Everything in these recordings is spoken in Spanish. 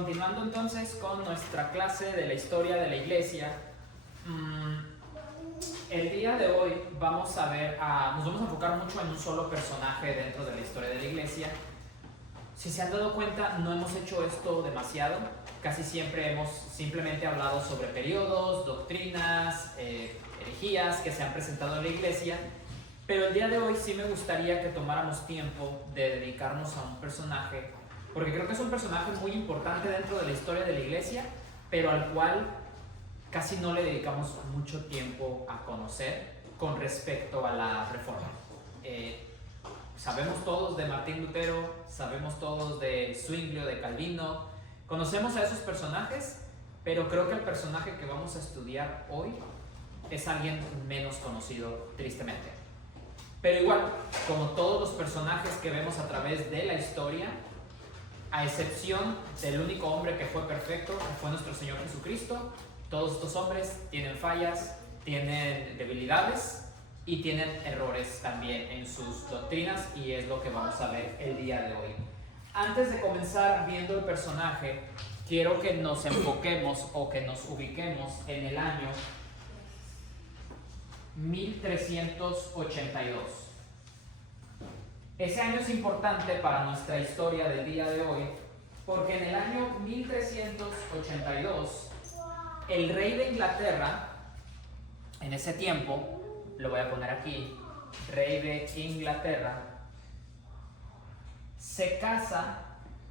continuando entonces con nuestra clase de la historia de la iglesia, el día de hoy nos vamos a enfocar mucho en un solo personaje dentro de la historia de la iglesia. Si se han dado cuenta, no hemos hecho esto demasiado. Casi siempre hemos simplemente hablado sobre periodos, doctrinas, herejías que se han presentado en la iglesia. Pero el día de hoy sí me gustaría que tomáramos tiempo de dedicarnos a un personaje, porque creo que es un personaje muy importante dentro de la historia de la iglesia, pero al cual casi no le dedicamos mucho tiempo a conocer con respecto a la Reforma. Sabemos todos de Martín Lutero, sabemos todos de Zwinglio, de Calvino, conocemos a esos personajes, pero creo que el personaje que vamos a estudiar hoy es alguien menos conocido, tristemente. Pero igual, como todos los personajes que vemos a través de la historia, a excepción del único hombre que fue perfecto, que fue nuestro Señor Jesucristo, todos estos hombres tienen fallas, tienen debilidades y tienen errores también en sus doctrinas, y es lo que vamos a ver el día de hoy. Antes de comenzar viendo el personaje, quiero que nos enfoquemos o que nos ubiquemos en el año 1382. Ese año es importante para nuestra historia del día de hoy, porque en el año 1382, el rey de Inglaterra, en ese tiempo, lo voy a poner aquí, rey de Inglaterra, se casa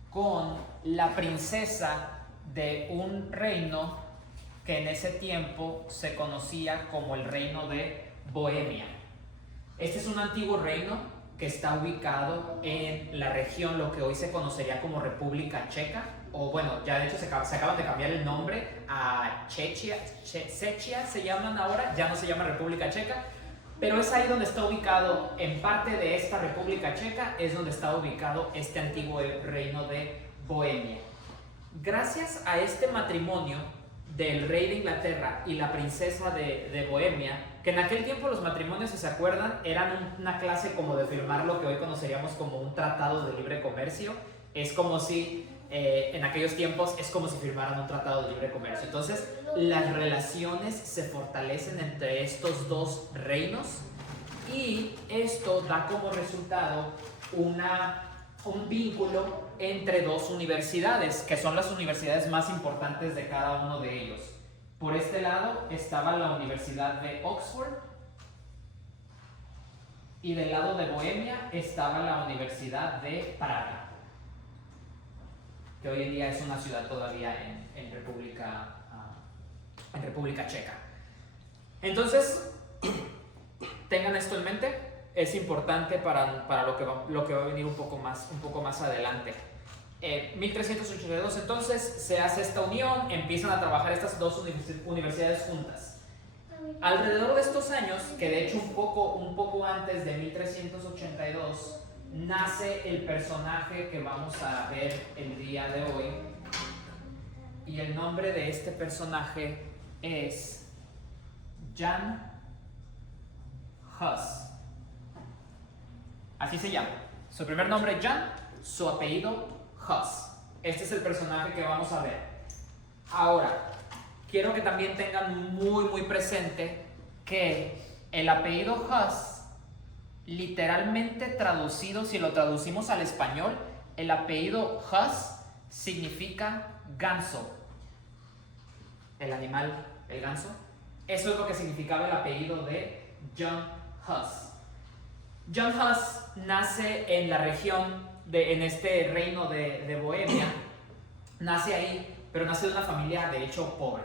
con la princesa de un reino que en ese tiempo se conocía como el reino de Bohemia. Este es un antiguo reino que está ubicado en la región, lo que hoy se conocería como República Checa, o bueno, ya de hecho se acaban de cambiar el nombre a Chechia se llaman ahora, ya no se llama República Checa, pero es ahí donde está ubicado, en parte de esta República Checa, es donde está ubicado este antiguo reino de Bohemia. Gracias a este matrimonio del rey de Inglaterra y la princesa de Bohemia, que en aquel tiempo los matrimonios, si se acuerdan, eran una clase como de firmar lo que hoy conoceríamos como un tratado de libre comercio. Es como si en aquellos tiempos es como si firmaran un tratado de libre comercio. Entonces las relaciones se fortalecen entre estos dos reinos, y esto da como resultado un vínculo entre dos universidades, que son las universidades más importantes de cada uno de ellos. Por este lado estaba la Universidad de Oxford, y del lado de Bohemia estaba la Universidad de Praga, que hoy en día es una ciudad todavía en República Checa. Entonces, tengan esto en mente. Es importante para lo que va a venir un poco más adelante. 1382 entonces se hace esta unión, empiezan a trabajar estas dos universidades juntas. Alrededor de estos años, que de hecho un poco antes de 1382, nace el personaje que vamos a ver el día de hoy, y el nombre de este personaje es Jan Hus. Así se llama. Su primer nombre es Jan, su apellido Hus. Este es el personaje que vamos a ver. Ahora, quiero que también tengan muy presente que el apellido Hus, literalmente traducido, si lo traducimos al español, el apellido Hus significa ganso. El animal, el ganso. Eso es lo que significaba el apellido de John Hus. John Hus nace en la región, en este reino de Bohemia. Nace ahí, pero nace de una familia de hecho pobre.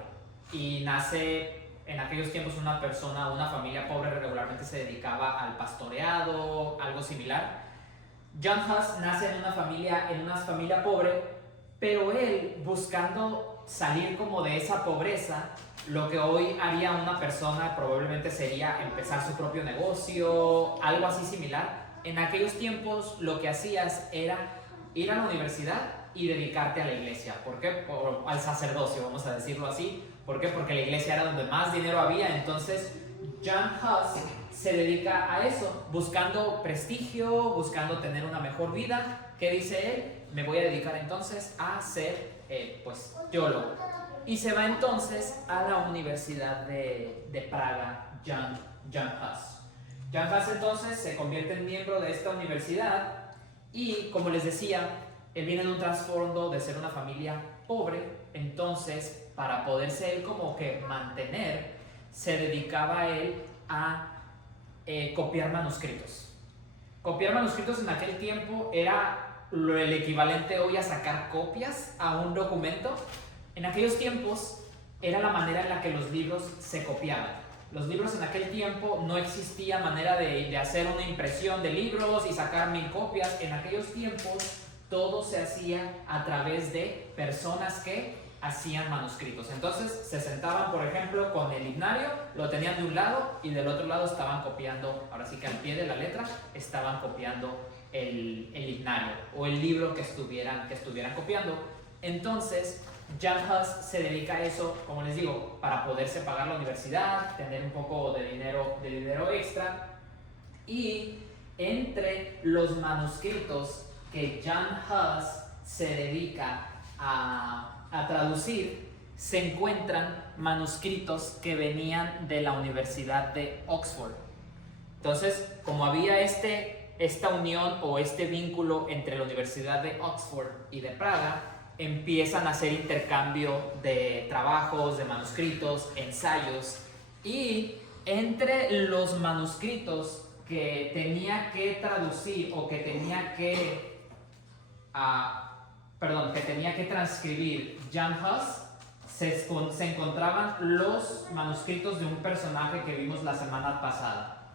Y nace en aquellos tiempos una familia pobre regularmente se dedicaba al pastoreado, algo similar. John Hus nace en una familia pobre, pero él, buscando salir como de esa pobreza, lo que hoy haría una persona probablemente sería empezar su propio negocio, algo así similar. En aquellos tiempos lo que hacías era ir a la universidad y dedicarte a la iglesia. ¿Por qué? Al sacerdocio, vamos a decirlo así. ¿Por qué? Porque la iglesia era donde más dinero había. Entonces Jan Hus se dedica a eso, buscando prestigio, buscando tener una mejor vida. ¿Qué dice él? Me voy a dedicar entonces a ser pues teólogo. Y se va entonces a la Universidad de Praga, Jan Hus. Jan Hus entonces se convierte en miembro de esta universidad y, como les decía, él viene de un trasfondo de ser una familia pobre. Entonces, para poderse él como que mantener, se dedicaba él a copiar manuscritos. Copiar manuscritos en aquel tiempo era el equivalente hoy a sacar copias a un documento. En aquellos tiempos era la manera en la que los libros se copiaban. Los libros en aquel tiempo no existía manera de hacer una impresión de libros y sacar 1000 copias. En aquellos tiempos todo se hacía a través de personas que hacían manuscritos. Entonces se sentaban, por ejemplo, con el himnario, lo tenían de un lado y del otro lado estaban copiando, ahora sí que al pie de la letra, estaban copiando el himnario o el libro que estuvieran copiando. Entonces Jan Hus se dedica a eso, como les digo, para poderse pagar la universidad, tener un poco de dinero extra. Y entre los manuscritos que Jan Hus se dedica a traducir, se encuentran manuscritos que venían de la Universidad de Oxford. Entonces, como había esta unión o este vínculo entre la Universidad de Oxford y de Praga, empiezan a hacer intercambio de trabajos, de manuscritos, ensayos, y entre los manuscritos que tenía que traducir o que tenía que transcribir Jan Hus, se encontraban los manuscritos de un personaje que vimos la semana pasada,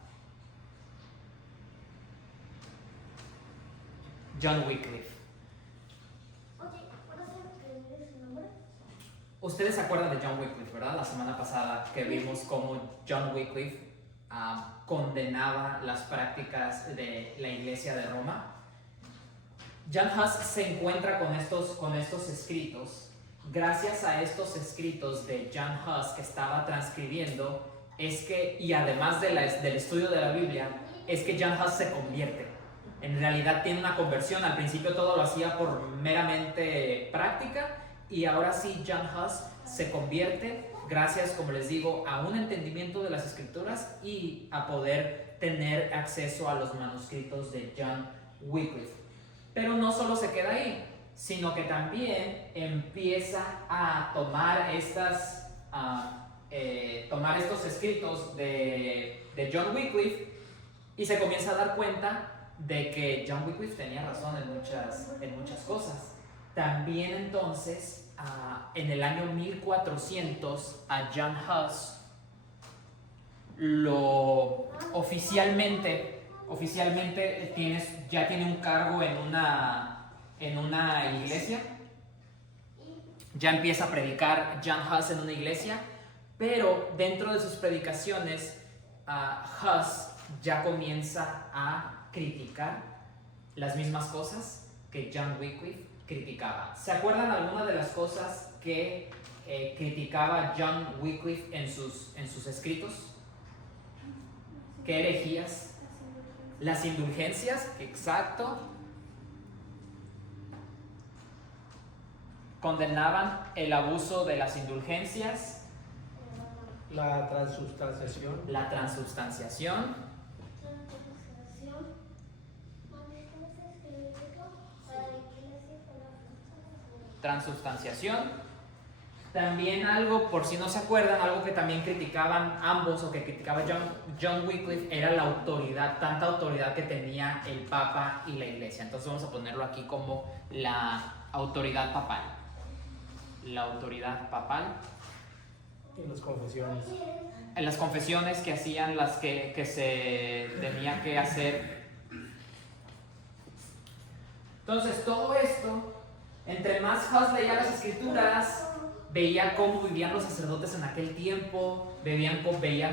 John Wycliffe. Ustedes se acuerdan de John Wycliffe, ¿verdad? La semana pasada que vimos cómo John Wycliffe condenaba las prácticas de la Iglesia de Roma. Jan Hus se encuentra con estos escritos. Gracias a estos escritos de Jan Hus que estaba transcribiendo, y además del estudio de la Biblia, es que Jan Hus se convierte. En realidad tiene una conversión. Al principio todo lo hacía por meramente práctica, y ahora sí Jan Hus se convierte gracias, como les digo, a un entendimiento de las escrituras y a poder tener acceso a los manuscritos de John Wycliffe. Pero no solo se queda ahí, sino que también empieza a tomar estos escritos de John Wycliffe y se comienza a dar cuenta de que John Wycliffe tenía razón en muchas cosas. También entonces, en el año 1400, a Jan Hus oficialmente ya tiene un cargo en una iglesia. Ya empieza a predicar Jan Hus en una iglesia, pero dentro de sus predicaciones, Hus ya comienza a criticar las mismas cosas que John Wycliffe criticaba. ¿Se acuerdan alguna de las cosas que criticaba John Wycliffe en sus escritos? ¿Qué herejías? Las indulgencias, exacto. Condenaban el abuso de las indulgencias. La transubstanciación. Transubstanciación. También algo, por si no se acuerdan, algo que también criticaban ambos, o que criticaba John Wycliffe, era la autoridad, tanta autoridad que tenía el Papa y la Iglesia. Entonces vamos a ponerlo aquí como la autoridad papal. La autoridad papal. En las confesiones. En las confesiones que hacían, las que se tenía que hacer. Entonces todo esto, entre más Hus leía las escrituras, veía cómo vivían los sacerdotes en aquel tiempo, veían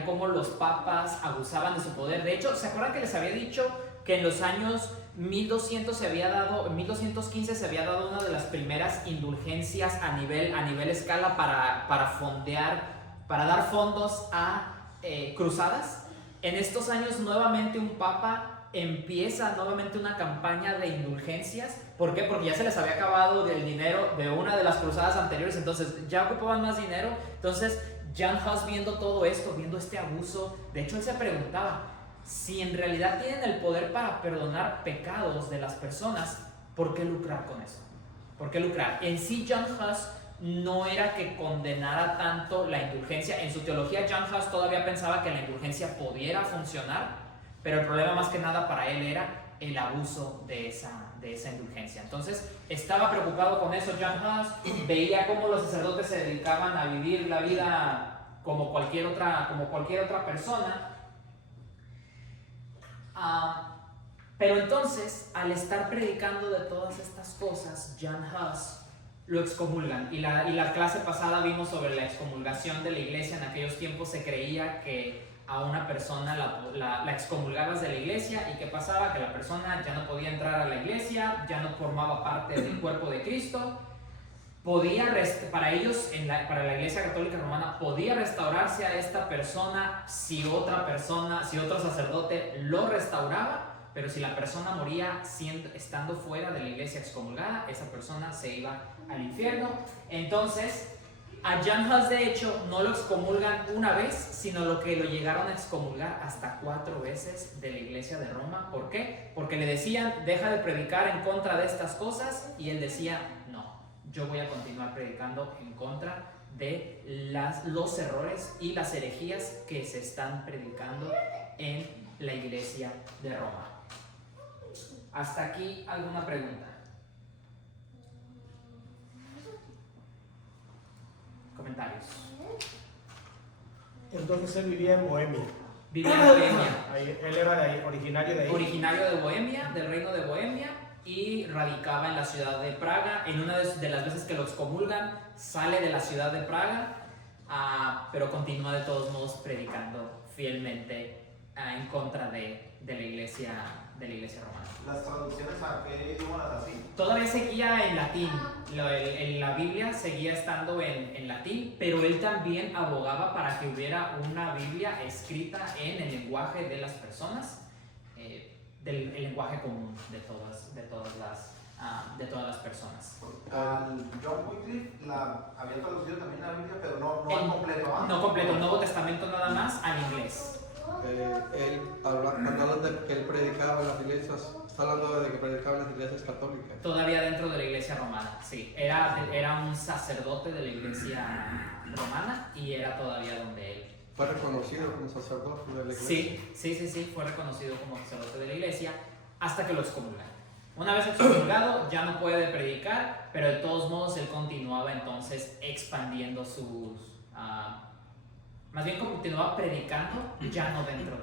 cómo los papas abusaban de su poder. De hecho, ¿se acuerdan que les había dicho que en los años 1215 se había dado una de las primeras indulgencias a nivel escala para fondear, para dar fondos a cruzadas. En estos años nuevamente un papa empieza nuevamente una campaña de indulgencias. ¿Por qué? Porque ya se les había acabado el dinero de una de las cruzadas anteriores, entonces ya ocupaban más dinero. Entonces Jan Hus, viendo todo esto, viendo este abuso, de hecho él se preguntaba, si en realidad tienen el poder para perdonar pecados de las personas, ¿por qué lucrar con eso? ¿Por qué lucrar? En sí Jan Hus no era que condenara tanto la indulgencia. En su teología Jan Hus todavía pensaba que la indulgencia pudiera funcionar, pero el problema más que nada para él era el abuso de esa indulgencia. Entonces estaba preocupado con eso Jan Hus, veía cómo los sacerdotes se dedicaban a vivir la vida como cualquier otra persona. Pero entonces, al estar predicando de todas estas cosas, Jan Hus lo excomulgan. Y la clase pasada vimos sobre la excomulgación de la iglesia. En aquellos tiempos se creía que a una persona la excomulgabas de la iglesia, y ¿qué pasaba? Que la persona ya no podía entrar a la iglesia, ya no formaba parte del cuerpo de Cristo. Para ellos, para la Iglesia Católica Romana, podía restaurarse a esta persona si otro sacerdote lo restauraba, pero si la persona moría estando fuera de la iglesia excomulgada, esa persona se iba al infierno. Entonces, a Jan Hus de hecho no lo excomulgan una vez, sino lo llegaron a excomulgar hasta 4 veces de la iglesia de Roma. ¿Por qué? Porque le decían, deja de predicar en contra de estas cosas, y él decía, yo voy a continuar predicando en contra de los errores y las herejías que se están predicando en la iglesia de Roma. ¿Hasta aquí alguna pregunta? ¿Comentarios? Entonces él vivía en Bohemia. Vivía en Bohemia. Él era de ahí, originario de ahí. Originario de Bohemia, del reino de Bohemia, y radicaba en la ciudad de Praga. En una de las veces que lo excomulgan, sale de la ciudad de Praga, pero continúa de todos modos predicando fielmente en contra de la iglesia romana. ¿Las traducciones a qué idioma las hacían? Todavía seguía en latín, la Biblia seguía estando en latín, pero él también abogaba para que hubiera una Biblia escrita en el lenguaje de las personas, el lenguaje común de todas las personas. Al John Wycliffe había traducido también la Biblia, pero no al completo. No completo, el Nuevo Testamento nada más al inglés. Cuando hablan de que él predicaba en las iglesias, está hablando de que predicaba en las iglesias católicas. Todavía dentro de la iglesia romana, sí. Era un sacerdote de la iglesia romana, y era todavía donde él Fue reconocido como sacerdote de la iglesia. Sí, fue reconocido como sacerdote de la iglesia hasta que lo excomulgan. Una vez excomulgado ya no puede predicar, pero de todos modos él continuaba entonces expandiendo más bien continuaba predicando, ya no dentro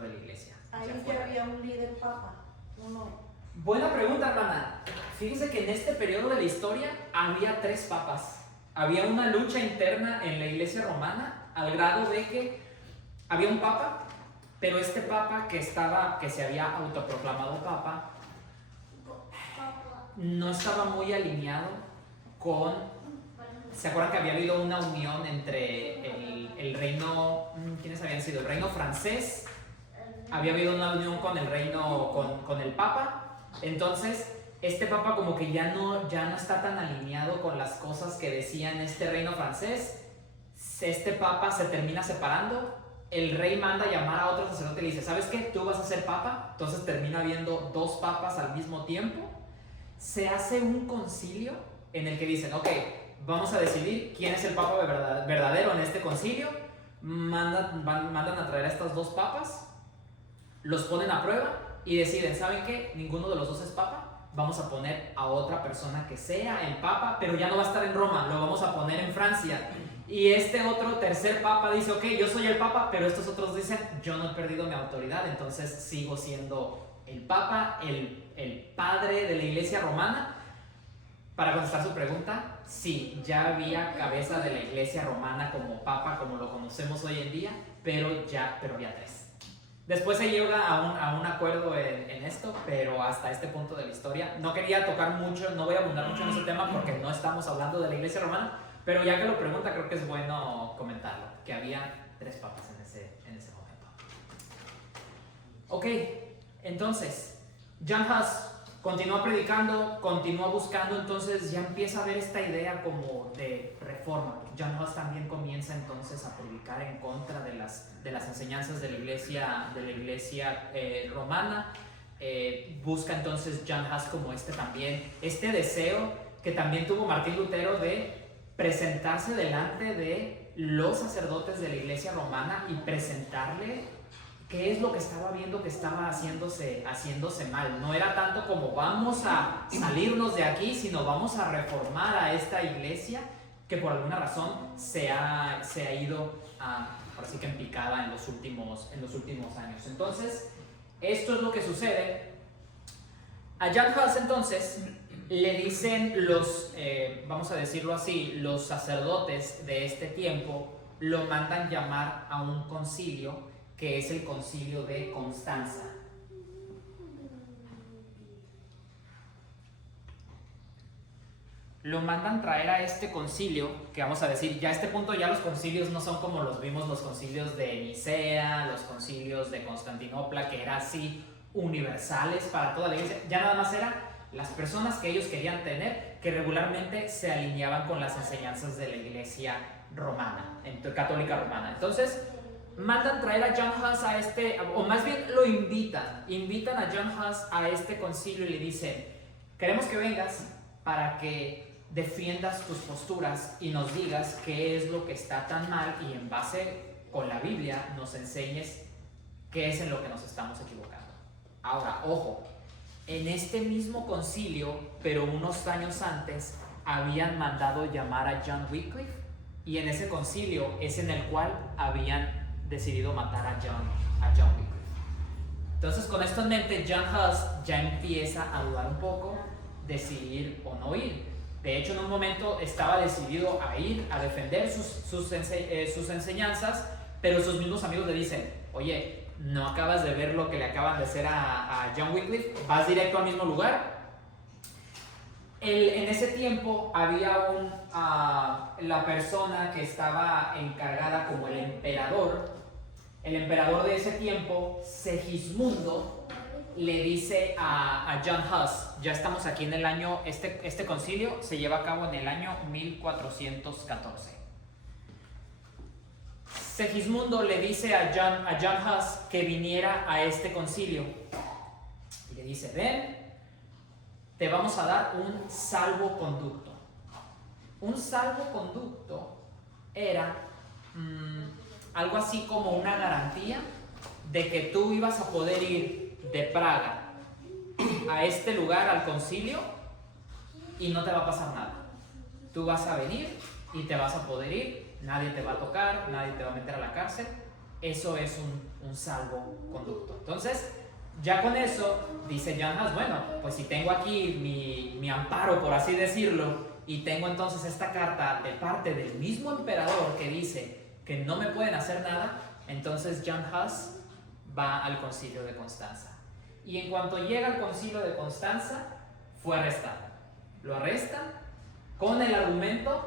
de la iglesia. Ahí ya había un líder papa, uno. Buena pregunta, hermana. Fíjese que en este periodo de la historia había 3 papas. Había una lucha interna en la iglesia romana, al grado de que había un papa, pero este papa que se había autoproclamado papa no estaba muy alineado con... ¿Se acuerdan que había habido una unión entre el reino... ¿Quiénes habían sido? El reino francés. Había habido una unión con el reino... con el papa. Entonces, este papa como que ya no está tan alineado con las cosas que decía en este reino francés. Este papa se termina separando. El rey manda a llamar a otro sacerdote y le dice, ¿sabes qué? Tú vas a ser papa. Entonces termina habiendo 2 papas al mismo tiempo. Se hace un concilio en el que dicen, ok, vamos a decidir quién es el papa verdadero en este concilio. Mandan a traer a estas 2 papas, los ponen a prueba y deciden, ¿saben qué? Ninguno de los 2 es papa. Vamos a poner a otra persona que sea el papa, pero ya no va a estar en Roma, lo vamos a poner en Francia. Y este otro tercer papa dice, ok, yo soy el papa, pero estos otros dicen, yo no he perdido mi autoridad, entonces sigo siendo el papa, el padre de la iglesia romana. Para contestar su pregunta, sí, ya había cabeza de la iglesia romana como papa, como lo conocemos hoy en día, pero había 3. Después se llega a un acuerdo en esto, pero hasta este punto de la historia. No quería tocar mucho, no voy a abundar mucho en ese tema porque no estamos hablando de la iglesia romana, pero ya que lo pregunta creo que es bueno comentarlo, que había tres papas en ese momento. Ok, entonces, Jan Hus continúa predicando, continúa buscando, entonces ya empieza a ver esta idea como de reforma. Jan Hus también comienza entonces a predicar en contra de las enseñanzas de la iglesia romana. Busca entonces Jan Hus como este deseo que también tuvo Martín Lutero de presentarse delante de los sacerdotes de la iglesia romana y presentarle qué es lo que estaba viendo que estaba haciéndose mal. No era tanto como vamos a salirnos de aquí, sino vamos a reformar a esta iglesia que por alguna razón se ha ido ahora sí que en picada en los últimos años. Entonces, esto es lo que sucede. A Jan Hus entonces le dicen vamos a decirlo así, los sacerdotes de este tiempo lo mandan llamar a un concilio que es el concilio de Constanza. Lo mandan traer a este concilio, que vamos a decir, ya a este punto ya los concilios no son como los vimos los concilios de Nicea, los concilios de Constantinopla, que eran así universales para toda la iglesia. Ya nada más eran las personas que ellos querían tener, que regularmente se alineaban con las enseñanzas de la iglesia romana, católica romana. Entonces, mandan traer a Jan Hus o más bien lo invitan a Jan Hus a este concilio y le dicen, queremos que vengas para que defiendas tus posturas y nos digas qué es lo que está tan mal y en base con la Biblia nos enseñes qué es en lo que nos estamos equivocando. Ahora, ojo, en este mismo concilio, pero unos años antes, habían mandado llamar a John Wycliffe y en ese concilio es en el cual habían decidido matar a John Wycliffe. Entonces, con esto en mente, Jan Hus ya empieza a dudar un poco de si ir o no ir. De hecho, en un momento estaba decidido a ir a defender sus enseñanzas, pero sus mismos amigos le dicen, oye, ¿no acabas de ver lo que le acaban de hacer a John Wycliffe? ¿Vas directo al mismo lugar? En ese tiempo había la persona que estaba encargada como el emperador de ese tiempo, Segismundo, le dice a Jan Hus, ya estamos aquí en el año, este concilio se lleva a cabo en el año 1414. Segismundo le dice a Jan Hus que viniera a este concilio y le dice, ven, te vamos a dar un salvoconducto. Un salvoconducto era algo así como una garantía de que tú ibas a poder ir de Praga a este lugar, al concilio, y no te va a pasar nada. Tú vas a venir y te vas a poder ir, nadie te va a tocar, nadie te va a meter a la cárcel. Eso es un salvoconducto. Entonces, ya con eso, dice Jan Hus, bueno, pues si tengo aquí mi amparo, por así decirlo, y tengo entonces esta carta de parte del mismo emperador que dice que no me pueden hacer nada, entonces Jan Hus va al concilio de Constanza. Y en cuanto llega al concilio de Constanza, fue arrestado. Lo arrestan con el argumento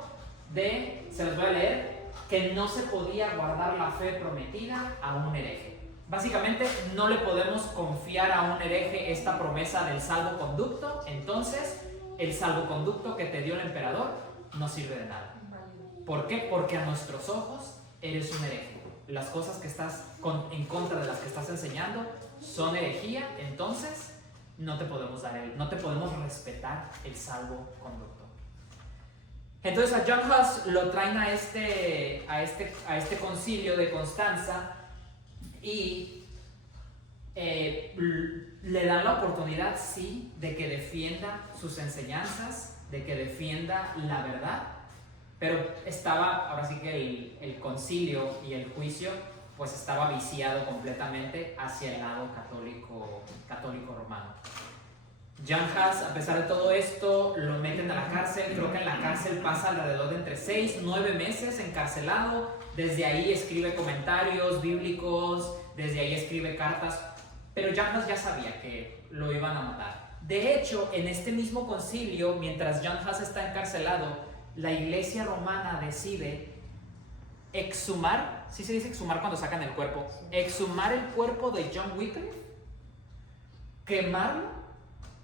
de, se los voy a leer, que no se podía guardar la fe prometida a un hereje. Básicamente, no le podemos confiar a un hereje esta promesa del salvoconducto, entonces el salvoconducto que te dio el emperador no sirve de nada. ¿Por qué? Porque a nuestros ojos eres un hereje. Las cosas que estás en contra de las que estás enseñando son herejía, entonces no te podemos respetar el salvoconducto. Entonces a Jan Hus lo traen a este concilio de Constanza y le dan la oportunidad, sí, de que defienda sus enseñanzas, de que defienda la verdad, pero estaba, ahora sí que el concilio y el juicio pues estaba viciado completamente hacia el lado católico romano. Jan Hus, a pesar de todo esto, lo meten a la cárcel. Creo que en la cárcel pasa alrededor de entre 6 y 9 meses encarcelado. Desde ahí escribe comentarios bíblicos, desde ahí escribe cartas, pero Jan Hus ya sabía que lo iban a matar. De hecho, en este mismo concilio, mientras Jan Hus está encarcelado, la iglesia romana decide exhumar sí se dice exhumar cuando sacan el cuerpo, exhumar el cuerpo de John Wycliffe, quemarlo.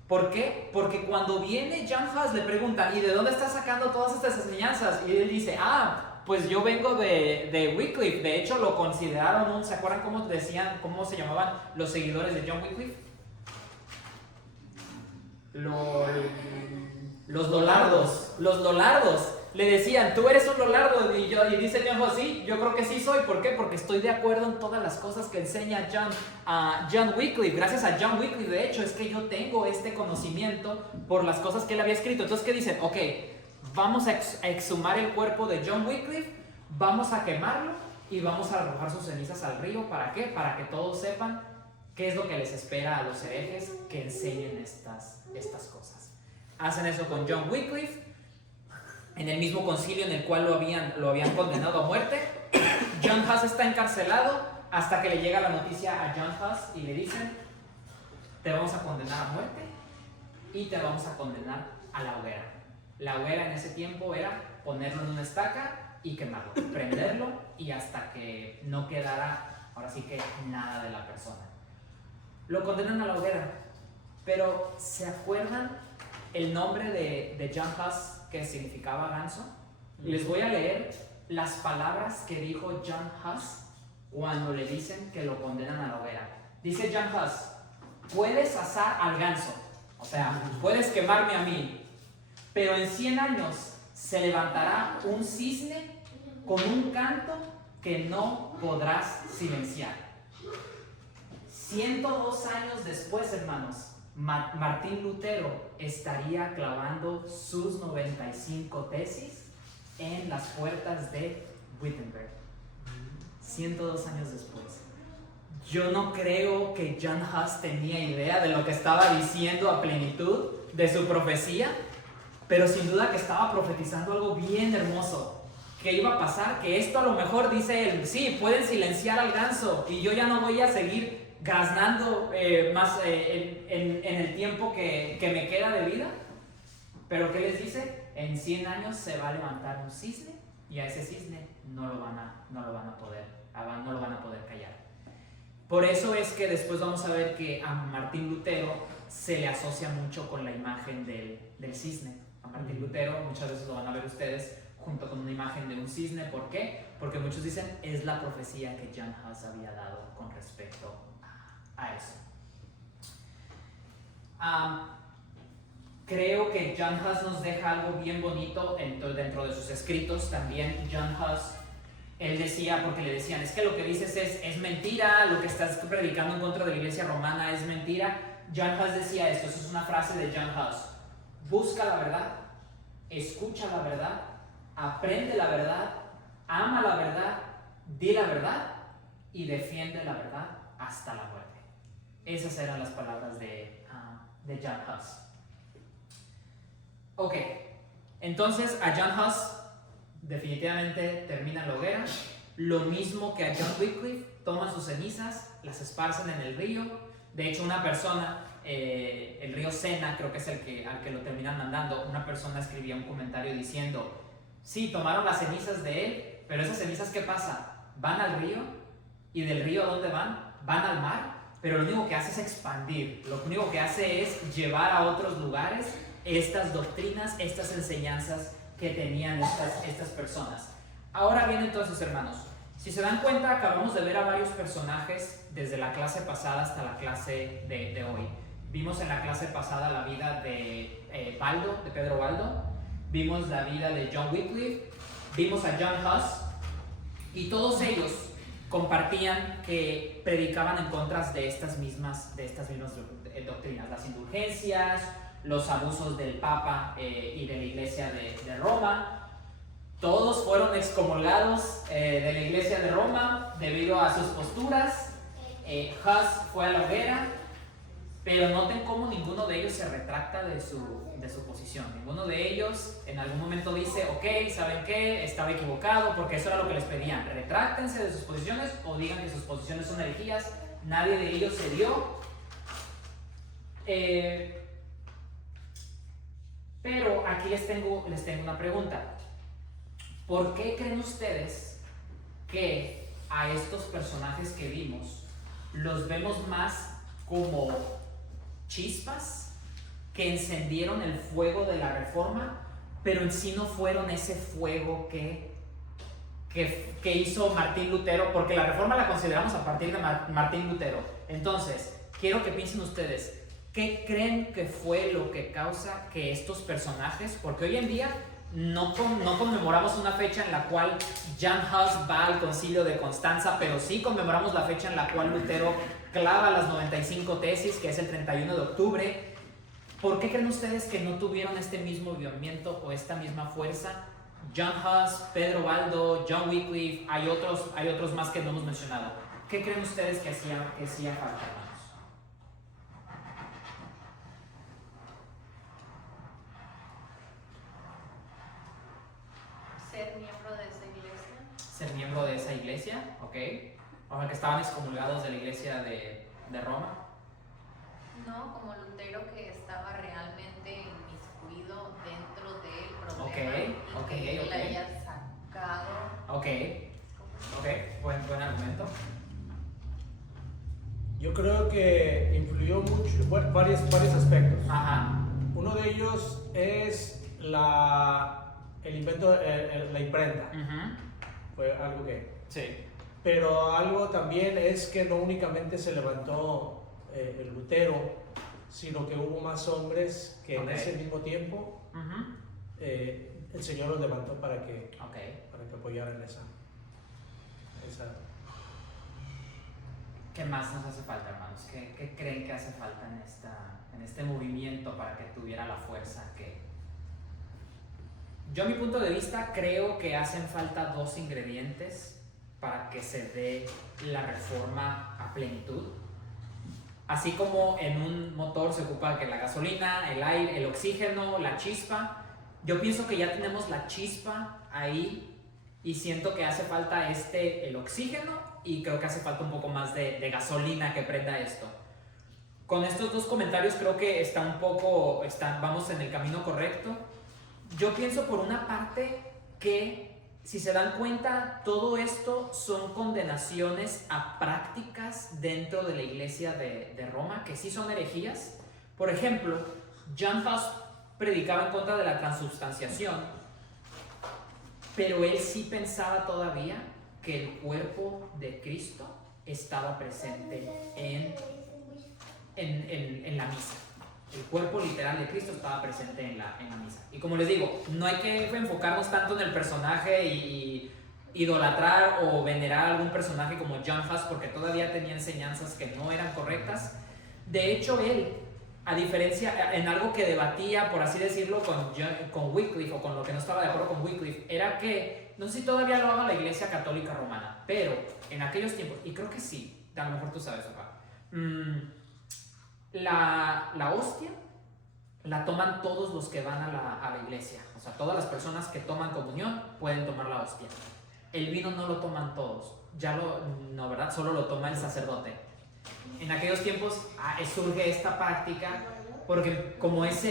¿Por qué? Porque cuando viene John Huss le preguntan, ¿y de dónde estás sacando todas estas enseñanzas? Y él dice, pues yo vengo de Wycliffe. De hecho lo consideraron ¿se acuerdan cómo decían, cómo se llamaban los seguidores de John Wycliffe? Los Lollardos. Le decían, tú eres un Lollardo. Y dice John Huss, sí, yo creo que sí soy. ¿Por qué? Porque estoy de acuerdo en todas las cosas que enseña John Wycliffe. Gracias a John Wycliffe, de hecho, es que yo tengo este conocimiento por las cosas que él había escrito. Entonces, ¿qué dicen? Ok, vamos a exhumar el cuerpo de John Wycliffe, vamos a quemarlo y vamos a arrojar sus cenizas al río. ¿Para qué? Para que todos sepan qué es lo que les espera a los herejes que enseñen estas cosas. Hacen eso con John Wycliffe. En el mismo concilio en el cual lo habían condenado a muerte, John Huss está encarcelado hasta que le llega la noticia a John Huss y le dicen, te vamos a condenar a muerte y te vamos a condenar a la hoguera. La hoguera en ese tiempo era ponerlo en una estaca y quemarlo, prenderlo y hasta que no quedara, ahora sí que nada de la persona. Lo condenan a la hoguera, pero ¿se acuerdan el nombre de John Huss que significaba ganso? Les voy a leer las palabras que dijo John Huss cuando le dicen que lo condenan a la hoguera. Dice John Huss, puedes asar al ganso, o sea, puedes quemarme a mí, pero en 100 años se levantará un cisne con un canto que no podrás silenciar. 102 años después, hermanos, Martín Lutero estaría clavando sus 95 tesis en las puertas de Wittenberg. 102 años después. Yo no creo que John Huss tenía idea de lo que estaba diciendo a plenitud de su profecía, pero sin duda que estaba profetizando algo bien hermoso. ¿Qué iba a pasar? Que esto a lo mejor, dice él, sí, pueden silenciar al ganso y yo ya no voy a seguir graznando más en el tiempo que me queda de vida. Pero ¿qué les dice? En 100 años se va a levantar un cisne y a ese cisne no lo van a poder callar. Por eso es que después vamos a ver que a Martín Lutero se le asocia mucho con la imagen del cisne. A Martín Lutero muchas veces lo van a ver ustedes junto con una imagen de un cisne. ¿Por qué? Porque muchos dicen es la profecía que John Huss había dado con respecto a eso. Creo que John Huss nos deja algo bien bonito dentro de sus escritos. También John Huss, él decía, porque le decían, es que lo que dices es mentira, lo que estás predicando en contra de la iglesia romana es mentira. John Huss decía esto, eso es una frase de John Huss: busca la verdad, escucha la verdad, aprende la verdad, ama la verdad, di la verdad y defiende la verdad hasta la muerte. Esas eran las palabras de John Huss. Ok, entonces a John Huss definitivamente termina la hoguera. Lo mismo que a John Wycliffe, toman sus cenizas, las esparcen en el río. De hecho, una persona, el río Sena, creo que es al que lo terminan mandando, una persona escribía un comentario diciendo, sí, tomaron las cenizas de él, pero esas cenizas, ¿qué pasa? Van al río, y del río ¿a dónde van? Van al mar, pero lo único que hace es expandir, lo único que hace es llevar a otros lugares estas doctrinas, estas enseñanzas que tenían estas personas. Ahora bien, entonces, hermanos, si se dan cuenta, acabamos de ver a varios personajes desde la clase pasada hasta la clase de hoy. Vimos en la clase pasada la vida de Pedro Baldo, vimos la vida de John Wycliffe, vimos a John Huss, y todos ellos compartían que predicaban en contra de estas mismas doctrinas, las indulgencias, los abusos del Papa y de la Iglesia de Roma. Todos fueron excomulgados de la Iglesia de Roma debido a sus posturas. Huss fue a la hoguera, pero noten cómo ninguno de ellos se retracta de su posición. Ninguno de ellos en algún momento dice, ok, ¿saben qué? Estaba equivocado, porque eso era lo que les pedían. Retráctense de sus posiciones o digan que sus posiciones son herejías. Nadie de ellos se dio. Pero aquí les tengo una pregunta. ¿Por qué creen ustedes que a estos personajes que vimos, los vemos más como chispas que encendieron el fuego de la reforma, pero en sí no fueron ese fuego que hizo Martín Lutero, porque la reforma la consideramos a partir de Martín Lutero. Entonces, quiero que piensen ustedes, ¿qué creen que fue lo que causa que estos personajes, porque hoy en día no conmemoramos una fecha en la cual Jan Hus va al concilio de Constanza, pero sí conmemoramos la fecha en la cual Lutero clava las 95 tesis, que es el 31 de octubre. ¿Por qué creen ustedes que no tuvieron este mismo movimiento o esta misma fuerza? John Hus, Pedro Baldo, John Wycliffe, hay otros más que no hemos mencionado. ¿Qué creen ustedes que hacía falta, hermanos? Ser miembro de esa iglesia. Ser miembro de esa iglesia, ¿ok? O sea, que estaban excomulgados de la iglesia de Roma. No, como Lutero, que estaba realmente inmiscuido dentro del problema. Ok, y que ok. él haya sacado. Ok, buen argumento. Yo creo que influyó mucho, bueno, varios aspectos. Ajá. Uno de ellos es el invento, la imprenta. Fue algo que... Sí. Pero algo también es que no únicamente se levantó el Lutero, sino que hubo más hombres que en ese mismo tiempo el Señor los levantó para que apoyaran esa. ¿Qué más nos hace falta, hermanos? ¿Qué creen que hace falta en este movimiento para que tuviera la fuerza que... Yo, a mi punto de vista, creo que hacen falta dos ingredientes para que se dé la reforma a plenitud. Así como en un motor se ocupa que la gasolina, el aire, el oxígeno, la chispa, yo pienso que ya tenemos la chispa ahí y siento que hace falta el oxígeno y creo que hace falta un poco más de gasolina que prenda esto. Con estos dos comentarios creo que vamos en el camino correcto. Yo pienso por una parte que, si se dan cuenta, todo esto son condenaciones a prácticas dentro de la iglesia de Roma, que sí son herejías. Por ejemplo, John Hus predicaba en contra de la transubstanciación, pero él sí pensaba todavía que el cuerpo de Cristo estaba presente en la misa. El cuerpo literal de Cristo estaba presente en la misa. Y como les digo, no hay que enfocarnos tanto en el personaje y idolatrar o venerar a algún personaje como John Hus, porque todavía tenía enseñanzas que no eran correctas. De hecho, él, a diferencia, en algo que debatía, por así decirlo, con Wycliffe, o con lo que no estaba de acuerdo con Wycliffe, era que, no sé si todavía lo haga la Iglesia Católica Romana, pero en aquellos tiempos, y creo que sí, a lo mejor tú sabes, papá, la hostia la toman todos los que van a la iglesia. O sea, todas las personas que toman comunión pueden tomar la hostia. El vino no lo toman todos. No, ¿verdad? Solo lo toma el sacerdote. En aquellos tiempos surge esta práctica porque como es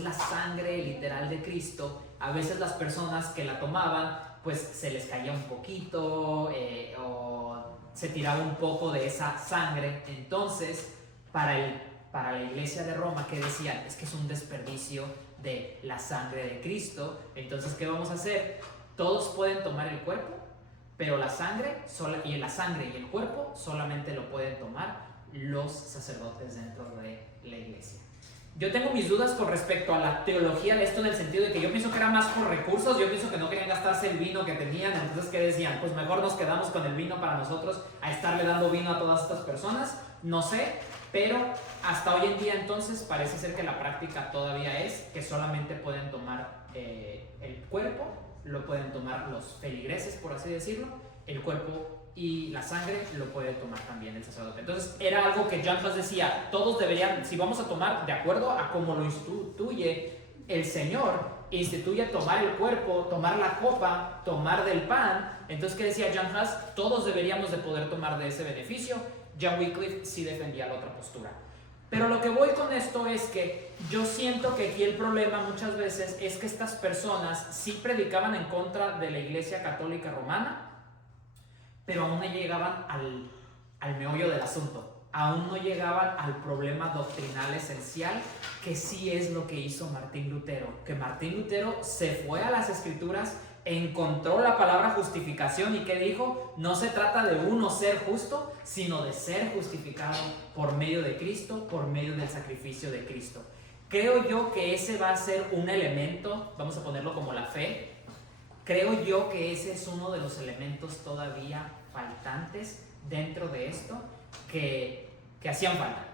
la sangre literal de Cristo, a veces las personas que la tomaban, pues se les caía un poquito o se tiraba un poco de esa sangre. Entonces, para la iglesia de Roma, que decían, es que es un desperdicio de la sangre de Cristo. Entonces, ¿qué vamos a hacer? Todos pueden tomar el cuerpo, pero la sangre y el cuerpo solamente lo pueden tomar los sacerdotes dentro de la iglesia. Yo tengo mis dudas con respecto a la teología de esto, en el sentido de que yo pienso que era más por recursos. Yo pienso que no querían gastarse el vino que tenían. Entonces, ¿qué decían? Pues mejor nos quedamos con el vino para nosotros, a estarle dando vino a todas estas personas. No sé, pero hasta hoy en día entonces parece ser que la práctica todavía es que solamente pueden tomar el cuerpo, lo pueden tomar los feligreses, por así decirlo, el cuerpo y la sangre lo puede tomar también el sacerdote. Entonces era algo que John Hus decía, todos deberían, si vamos a tomar de acuerdo a como lo instituye el Señor, instituye tomar el cuerpo, tomar la copa, tomar del pan. Entonces, ¿qué decía John Hus? Todos deberíamos de poder tomar de ese beneficio. John Wycliffe sí defendía la otra postura. Pero lo que voy con esto es que yo siento que aquí el problema muchas veces es que estas personas sí predicaban en contra de la Iglesia Católica Romana, pero aún no llegaban al meollo del asunto, aún no llegaban al problema doctrinal esencial, que sí es lo que hizo Martín Lutero, que Martín Lutero se fue a las Escrituras, encontró la palabra justificación y ¿qué dijo? No se trata de uno ser justo, sino de ser justificado por medio de Cristo, por medio del sacrificio de Cristo. Creo yo que ese va a ser un elemento, vamos a ponerlo como la fe, creo yo que ese es uno de los elementos todavía faltantes dentro de esto que hacían falta.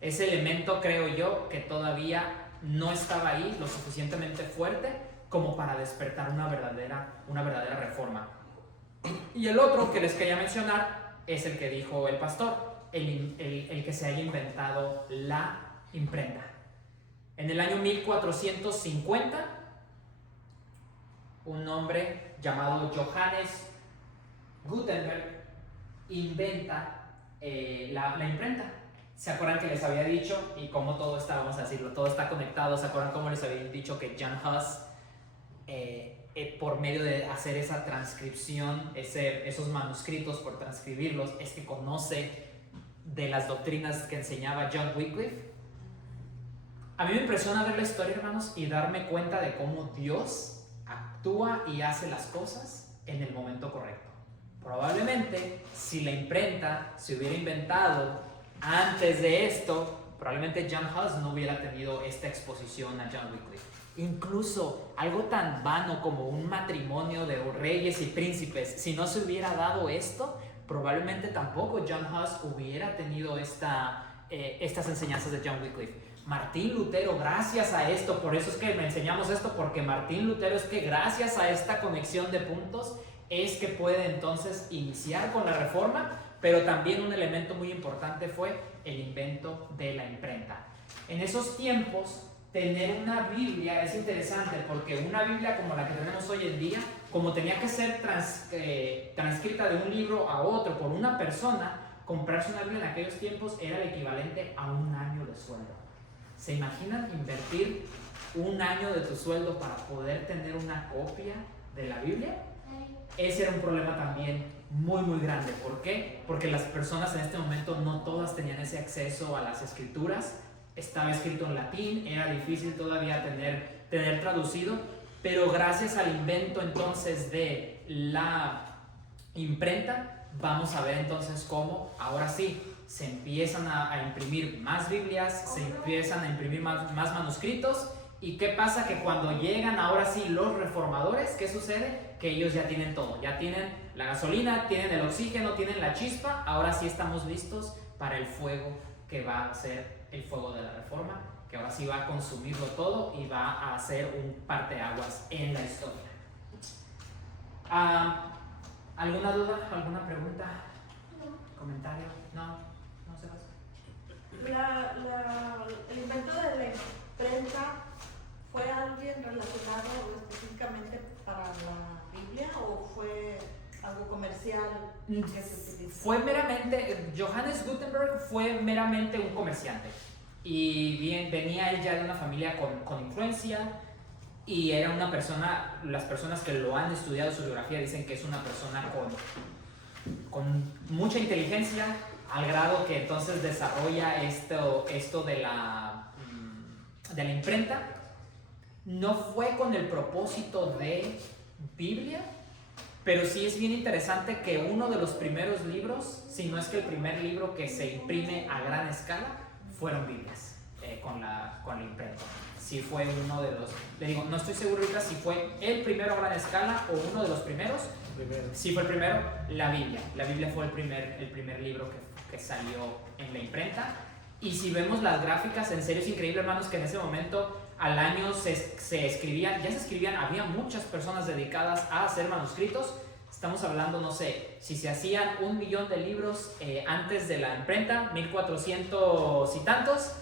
Ese elemento creo yo que todavía no estaba ahí lo suficientemente fuerte como para despertar una verdadera reforma. Y el otro que les quería mencionar es el que dijo el pastor, el que se haya inventado la imprenta. En el año 1450, un hombre llamado Johannes Gutenberg inventa la imprenta. ¿Se acuerdan que les había dicho? Y cómo todo está, vamos a decirlo, todo está conectado. ¿Se acuerdan cómo les había dicho que John Huss, por medio de hacer esa transcripción, esos manuscritos, por transcribirlos, es que conoce de las doctrinas que enseñaba John Wycliffe? A mí me impresiona ver la historia, hermanos, y darme cuenta de cómo Dios actúa y hace las cosas en el momento correcto. Probablemente, si la imprenta se hubiera inventado antes de esto, probablemente John Huss no hubiera tenido esta exposición a John Wycliffe. Incluso algo tan vano como un matrimonio de reyes y príncipes, si no se hubiera dado esto, probablemente tampoco John Huss hubiera tenido estas enseñanzas de John Wycliffe. Martín Lutero, gracias a esto, por eso es que me enseñamos esto, porque Martín Lutero es que gracias a esta conexión de puntos es que puede entonces iniciar con la reforma, pero también un elemento muy importante fue el invento de la imprenta. En esos tiempos, tener una Biblia es interesante, porque una Biblia como la que tenemos hoy en día, como tenía que ser transcrita de un libro a otro por una persona, comprarse una Biblia en aquellos tiempos era el equivalente a un año de sueldo. ¿Se imaginan invertir un año de tu sueldo para poder tener una copia de la Biblia? Ese era un problema también muy muy grande. ¿Por qué? Porque las personas en este momento no todas tenían ese acceso a las escrituras. Estaba escrito en latín, era difícil todavía tener traducido, pero gracias al invento entonces de la imprenta, vamos a ver entonces cómo ahora sí se empiezan a imprimir más Biblias, se empiezan a imprimir más manuscritos. ¿Y qué pasa? Que cuando llegan ahora sí los reformadores, ¿qué sucede? Que ellos ya tienen todo, ya tienen la gasolina, tienen el oxígeno, tienen la chispa. Ahora sí estamos listos para el fuego que va a ser el fuego de la reforma, que ahora sí va a consumirlo todo y va a hacer un parteaguas en la historia. ¿Alguna duda? ¿Alguna pregunta? ¿Comentario? No se va. El invento de la imprenta fue alguien relacionado específicamente para la Biblia o fue algo comercial que se utilizó? Fue meramente, Johannes Gutenberg fue meramente un comerciante y venía él ya de una familia con influencia y era una persona, las personas que lo han estudiado su biografía dicen que es una persona con mucha inteligencia, al grado que entonces desarrolla esto de la imprenta. No fue con el propósito de Biblia, pero sí es bien interesante que uno de los primeros libros, si no es que el primer libro que se imprime a gran escala, fueron Biblias con la imprenta. Sí fue uno de los, le digo, no estoy seguro ahorita si fue el primero a gran escala o uno de los primeros. Sí fue el primero, la Biblia. La Biblia fue el primer libro que salió en la imprenta. Y si vemos las gráficas, en serio es increíble, hermanos, que en ese momento al año se escribían, había muchas personas dedicadas a hacer manuscritos. Estamos hablando, no sé, si se hacían 1 millón de libros antes de la imprenta, 1400 y tantos,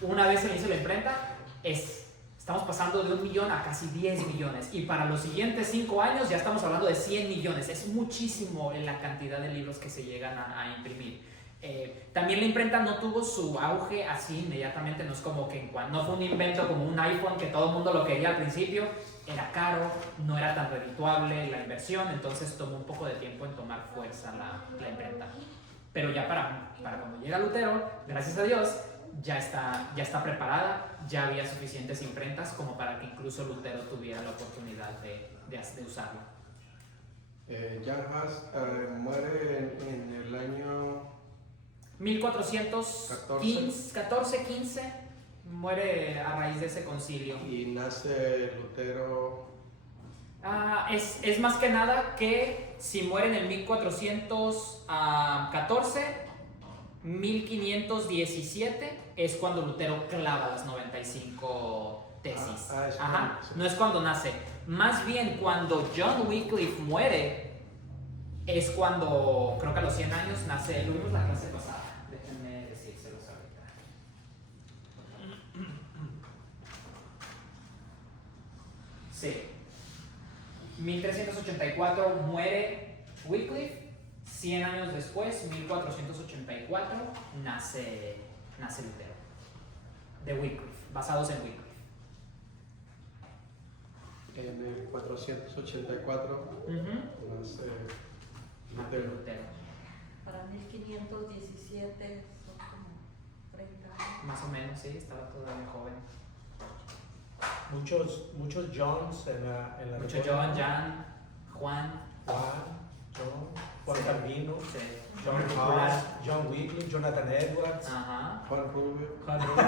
una vez se inició la imprenta, estamos pasando de 1 millón a casi 10 millones. Y para los siguientes 5 años ya estamos hablando de 100 millones. Es muchísimo en la cantidad de libros que se llegan a imprimir. También la imprenta no tuvo su auge así inmediatamente, no es como que no fue un invento como un iPhone que todo el mundo lo quería al principio, era caro, no era tan redituable la inversión, entonces tomó un poco de tiempo en tomar fuerza la imprenta. Pero ya para cuando llega Lutero, gracias a Dios, ya está preparada, ya había suficientes imprentas como para que incluso Lutero tuviera la oportunidad de usarlo. Jan Hus muere en el año 1415, muere a raíz de ese concilio. y nace Lutero. Es más que nada que si muere en el 1414, 1517 es cuando Lutero clava las 95 tesis. Ajá, sí. no es cuando nace. Más bien cuando John Wycliffe muere es cuando, creo que a los 100 años nace. Lo vimos la clase pasada. Déjenme decírselos ahorita. Sí. 1384 muere Wycliffe. 100 años después, 1484, nace Lutero. De Wycliffe, basados en Wycliffe. En el 484 nace Lutero. Para 1517 son como 30 años. Más o menos, sí, estaba todavía joven. Muchos Johns en la Mucho Reforma. John, Jan, Juan. Juan Sí. Calvino, Sí. John Popular. Hus, John Wycliffe, Jonathan Edwards, Ajá. Juan Rubio. Juan Rubio.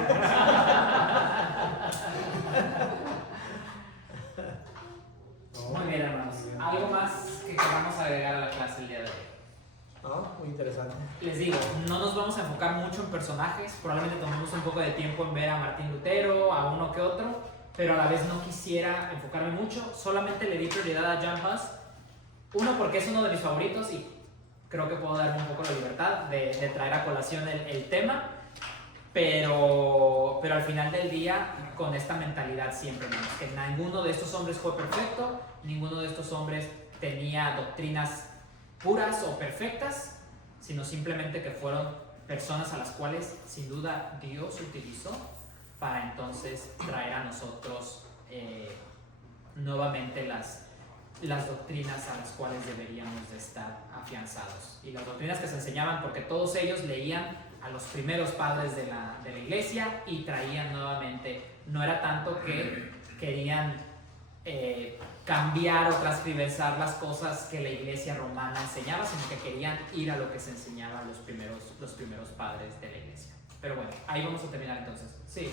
Muy bien, hermanos. ¿Algo más que queramos agregar a la clase el día de hoy? Muy interesante. Les digo, no nos vamos a enfocar mucho en personajes, probablemente tomemos un poco de tiempo en ver a Martín Lutero, a uno que otro, pero a la vez no quisiera enfocarme mucho, solamente le di prioridad a Jan Hus, uno porque es uno de mis favoritos y creo que puedo darme un poco la libertad de traer a colación el tema, pero al final del día con esta mentalidad siempre, ¿no? Que ninguno de estos hombres fue perfecto, ninguno de estos hombres tenía doctrinas puras o perfectas, sino simplemente que fueron personas a las cuales sin duda Dios utilizó para entonces traer a nosotros nuevamente las doctrinas a las cuales deberíamos de estar afianzados. Y las doctrinas que se enseñaban, porque todos ellos leían a los primeros padres de la iglesia y traían nuevamente, no era tanto que querían cambiar o transcribir las cosas que la iglesia romana enseñaba, sino que querían ir a lo que se enseñaba a los primeros padres de la iglesia. Pero bueno, ahí vamos a terminar entonces. Sí.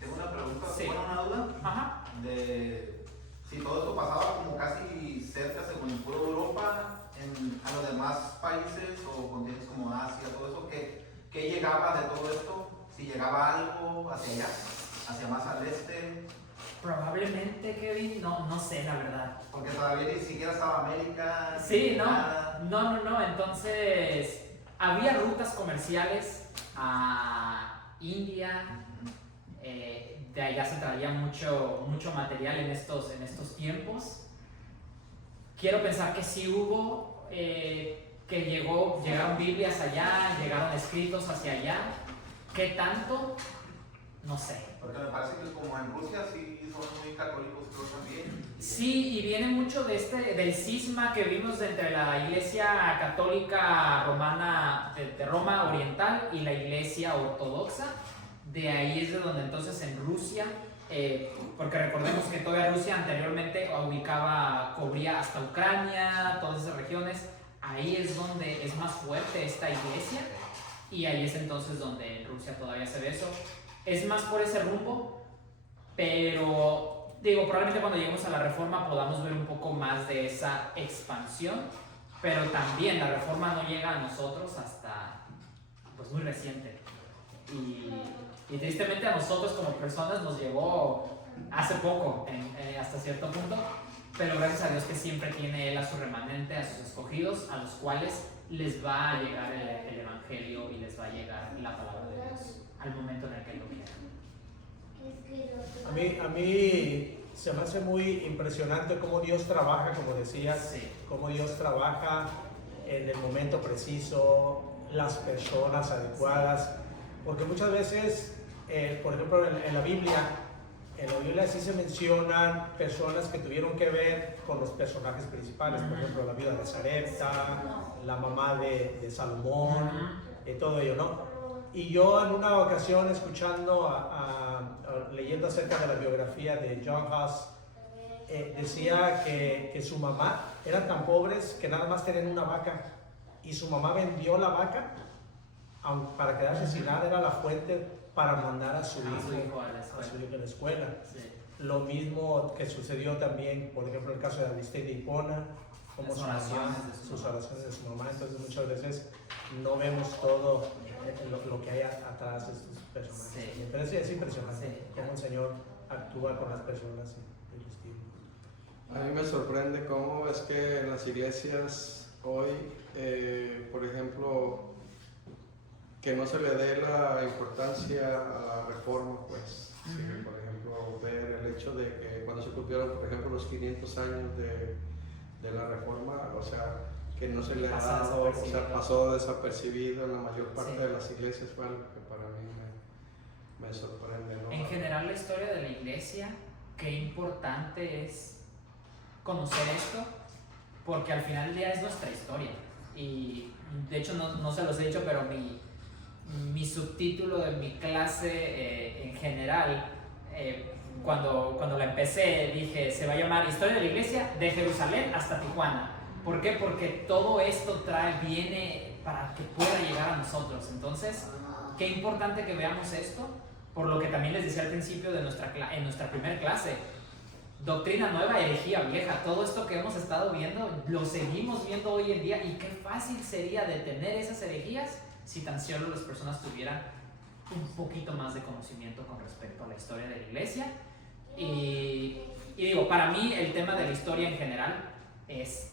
Tengo una pregunta, Sí. bueno, una duda. Ajá. De si todo esto pasaba como casi cerca, según en pura Europa, a los demás países o continentes como Asia, todo eso, ¿qué llegaba de todo esto? Si llegaba algo hacia allá, hacia más al este. Probablemente, Kevin, no sé la verdad. Porque todavía ni siquiera estaba América. Sí, nada. no, entonces había rutas comerciales a India, de allá se traía mucho material en estos tiempos. Quiero pensar que sí hubo, que llegaron Biblias allá, llegaron escritos hacia allá. ¿Qué tanto? No sé. Porque me parece que como en Rusia sí son muy católicos, creo también. Sí, y viene mucho del cisma que vimos entre la iglesia católica romana de Roma Oriental y la iglesia ortodoxa. De ahí es de donde entonces en Rusia, porque recordemos que toda Rusia anteriormente cubría hasta Ucrania, todas esas regiones, ahí es donde es más fuerte esta iglesia y ahí es entonces donde en Rusia todavía se ve eso. Es más por ese rumbo, pero digo, probablemente cuando lleguemos a la Reforma podamos ver un poco más de esa expansión, pero también la Reforma no llega a nosotros hasta pues muy reciente y tristemente a nosotros como personas nos llegó hace poco hasta cierto punto, pero gracias a Dios que siempre tiene Él a su remanente, a sus escogidos, a los cuales les va a llegar el Evangelio y les va a llegar la palabra de Dios al momento en el que lo quieran. A mí se me hace muy impresionante cómo Dios trabaja, como decías, Sí. cómo Dios trabaja en el momento preciso, las personas adecuadas, porque muchas veces, por ejemplo, en la Biblia sí se mencionan personas que tuvieron que ver con los personajes principales, por ejemplo, la viuda de Sarepta, la mamá de Salomón, todo ello, ¿no? Y yo en una ocasión escuchando, leyendo acerca de la biografía de John Huss, decía que su mamá eran tan pobres que nada más tenían una vaca y su mamá vendió la vaca para quedarse sin nada, era la fuente para mandar a su hijo a la escuela. Sí. Lo mismo que sucedió también, por ejemplo, en el caso de Aristide de Hipona, como Las su mamá, oraciones de su sus mamá. oraciones de su mamá. Entonces muchas veces no vemos todo lo que hay atrás de estos personajes. Sí. Pero es impresionante Sí. cómo el Señor actúa con las personas y el estilo. A mí me sorprende cómo es que en las iglesias hoy, por ejemplo, que no se le dé la importancia a la reforma, pues. Sí, por ejemplo, ver el hecho de que cuando se cumplieron, por ejemplo, los 500 años de la reforma, o sea, que no se le ha dado, o sea, pasó desapercibido en la mayor parte de las iglesias, fue algo que para mí me sorprende, ¿no? En general, la historia de la iglesia, qué importante es conocer esto, porque al final del día es nuestra historia. Y de hecho, no se los he dicho, pero mi subtítulo de mi clase en general, cuando la empecé, dije, se va a llamar Historia de la Iglesia de Jerusalén hasta Tijuana. ¿Por qué? Porque todo esto viene para que pueda llegar a nosotros. Entonces, qué importante que veamos esto, por lo que también les decía al principio de en nuestra primera clase. Doctrina nueva, herejía vieja, todo esto que hemos estado viendo, lo seguimos viendo hoy en día, y qué fácil sería detener esas herejías si tan solo las personas tuvieran un poquito más de conocimiento con respecto a la historia de la iglesia. Y digo, para mí el tema de la historia en general es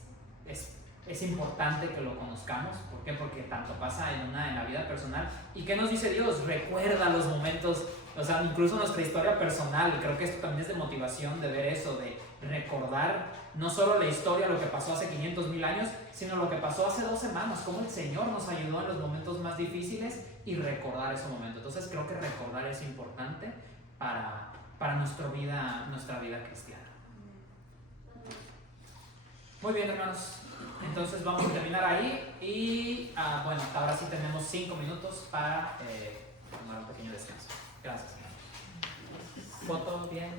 importante que lo conozcamos. ¿Por qué? Porque tanto pasa en la vida personal. ¿Y qué nos dice Dios? Recuerda los momentos, o sea, incluso nuestra historia personal. Creo que esto también es de motivación, de ver eso, de recordar no solo la historia, lo que pasó hace 500,000 años, sino lo que pasó hace 2 semanas, cómo el Señor nos ayudó en los momentos más difíciles, y recordar ese momento. Entonces creo que recordar es importante para nuestra vida cristiana. Muy bien, hermanos. Entonces vamos a terminar ahí y bueno, ahora sí tenemos 5 minutos para tomar un pequeño descanso. Gracias. ¿Foto bien?